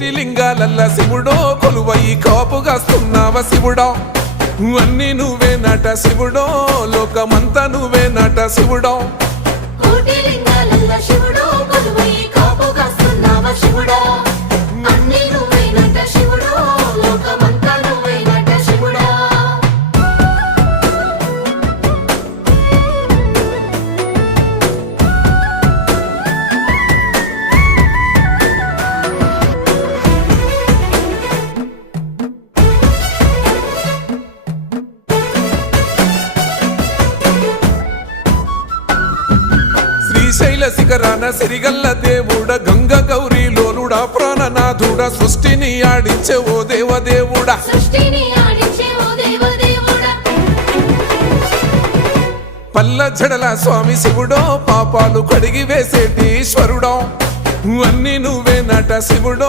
కోటి లింగాలల్ల శివుడో కొలువయి కాపుగాస్తున్నావ శివుడా అన్ని నువ్వే నట శివుడో లోకమంతా నువ్వే నట శివుడో కోటి లింగాలల్ల శివుడో కొలువయి కాపుగాస్తున్నావ శివుడా అన్ని నువ్వే నట శివుడో లోకమంతా నువ్వే నట శివుడా శ్రీశైల శిఖరాన సిరిగల్ల దేవుడ గంగ గౌరీ లోలుడా ప్రాణనాథుడా సృష్టిని ఆడించే ఓ దేవదేవుడా సృష్టిని ఆడించే ఓ దేవదేవుడా పల్ల జడల స్వామి శివుడో పాపాలు కడిగి వేసేటి ఈశ్వరుడో అన్ని నువ్వే నట శివుడో